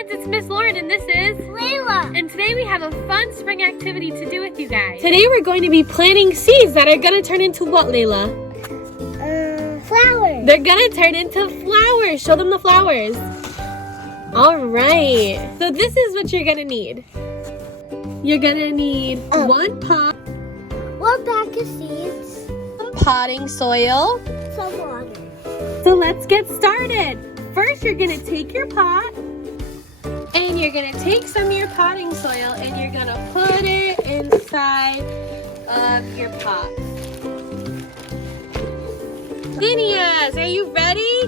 friends, it's Miss Lauren and this is Layla. And today we have a fun spring activity to do with you guys. Today we're going to be planting seeds that are going to turn into what, Layla? Flowers. They're going to turn into flowers. Show them the flowers. All right. So this is what you're going to need. You're going to need one pot, One pack of seeds. some potting soil. Some water. So let's get started. First, you're going to take your pot and you're going to take some of your potting soil and you're going to put it inside of your pot. Zinnias, are you ready?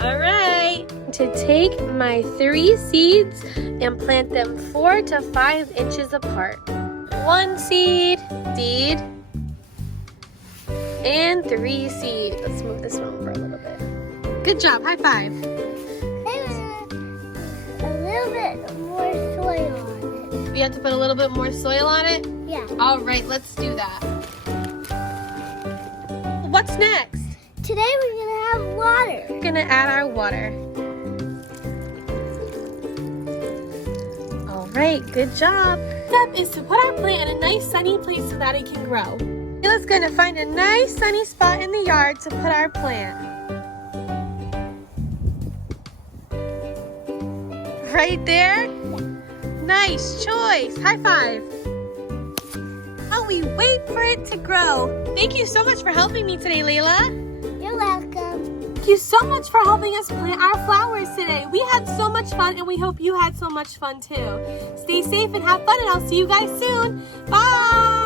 All right. To take my 3 seeds and plant them 4 to 5 inches apart. 1 seed, and 3 seeds. Let's move this one over a little bit. Good job, high five. A little bit more soil on it. We have to put a little bit more soil on it? Yeah. All right, let's do that. What's next? Today we're gonna have water. We're gonna add our water. All right, good job. Step is to put our plant in a nice sunny place so that it can grow. Kayla's gonna find a nice sunny spot in the yard to put our plant. Right there? Nice choice. High five. Oh, we wait for it to grow. Thank you so much for helping me today, Layla. You're welcome. Thank you so much for helping us plant our flowers today. We had so much fun and we hope you had so much fun too. Stay safe and have fun and I'll see you guys soon. Bye!